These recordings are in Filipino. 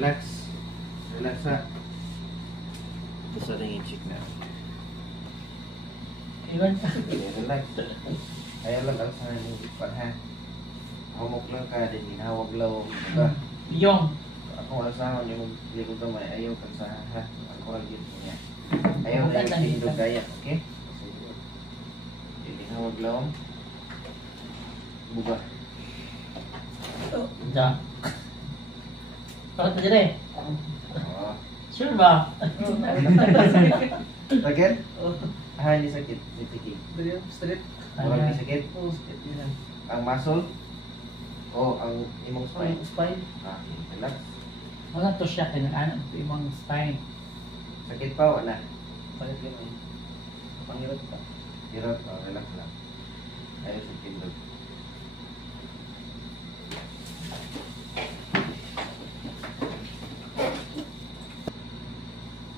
Relax. Relax ha. Ito sa rin i-check na. Iwan. Relax. Ayaw lang ang sana ng ipan ha. Humok lang ka din. Hinawag law. Yung. Ako ang sahon yung likod kamay. Ayaw kang sa ha. Ako lang yun niya. Ayaw na yung tindog kaya. Okay? Hinawag law. Buga. Diyan. Bakit na dyan eh? Oo. Sure ba? Sakit? Ah, hindi sakit. Hindi tiking. Straight. Walang hindi sakit. Oh, straight yan. Ang muscle? O ang imong spine? Spine. Ah, relax. Wala to siya kinaan ito ibang spine. Sakit pa? Wala. Sakit yan eh. Pangirap ka. Hirap? Oh, relax lang. Ayaw sa tindog.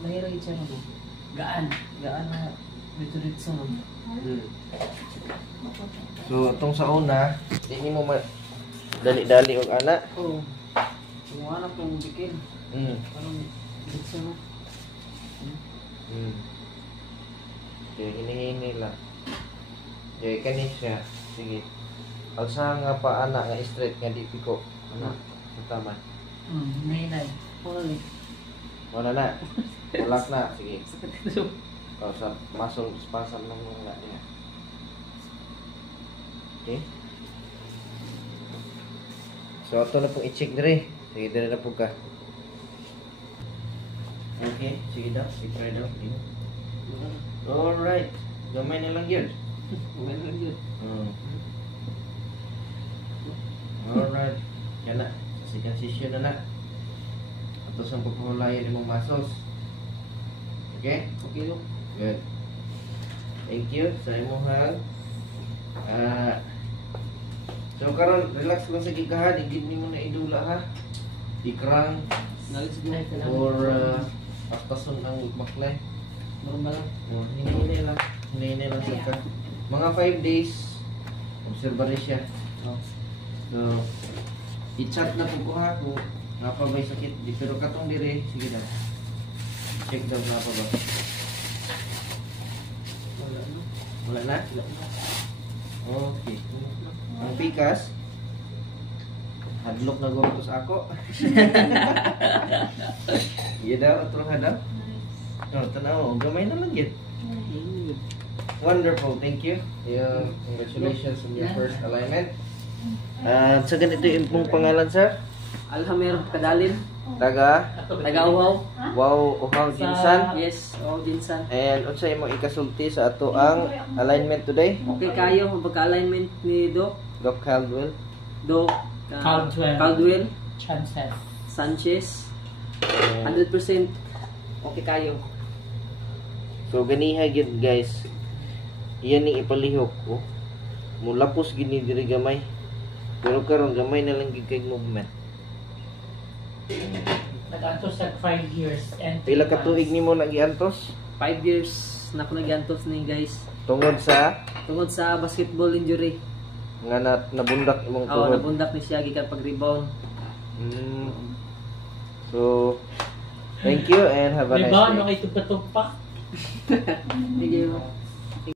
Mahirap siya na po. Gaan. Gaan na. Dito-dito mo. So, itong sa una, hindi mo dali-dali og anak. Oo. Yung anak yung bikin. Anong dito mo? Okay, hini-hini lang. Okay, kani siya. Sige. Alsa nga pa anak nga straight nga di piko. Anak, tama. Maynay. Wala ni. Wala na. Relax na. Sige. Sakit ito. O, sa muscle spasm lang wala niya. Okay. So, ito na pong i-check dire. Sige, dire na po ka. Okay, sige daw. I-try daw. Alright. Gamay na lang yun. Wala na yun. Alright. Yan na. Sa second session na na. Ito sa pagpapulayan ng mga muscles. Okay? Okay yun. Good. Thank you sa imong hang. So karon relax lang sa gikahan, igid nimo na idula ha. Ikrang Nalit sa or pastason ang maklay. normal lang. Hini-hini lang. Hini-hini lang sa ka. Mga 5 days observare siya. So i-chat na po ko ha kung nga pa may sakit. Di pero katong dire, sige na. Check daw nga pa ba. Wala na. Wala na? Wala na. Okay. Ang pikas, hadlok na gawin sa ako. Iya daw, atrong hadaw. Oh, tanaw, gamay na lang yun. Wonderful, thank you. Yeah, congratulations on your first alignment. Sa ganito yung pong pangalan, sir? Alhamer Kadalin. Taga Taga-uhaw. Wow Uhaw Jinsan. Yes, Uhaw Jinsan. And unsa imong ikasulti sa ato ang alignment today? Okay kayo ang pagka-alignment ni Doc. Doc Caldwell. Doc Caldwell Chances. Sanchez. And 100% okay kayo. so ganiha gyud guys. Iyan ning ipalihok ko. Mulapos gini diri gamay. Pero karon gamay na lang gid kay movement. Nag-antos sa 5 years and Pila ka tuig nimo nagiantos 5 years na ako nag-antos ni guys. tungod sa Tungod sa basketball injury. nga nabundak imong Oo, tuhod. nabundak ni siya gikan pag-rebound. So thank you and have a nice Rebound, day. okay, tugpa-tugpa. Thank you.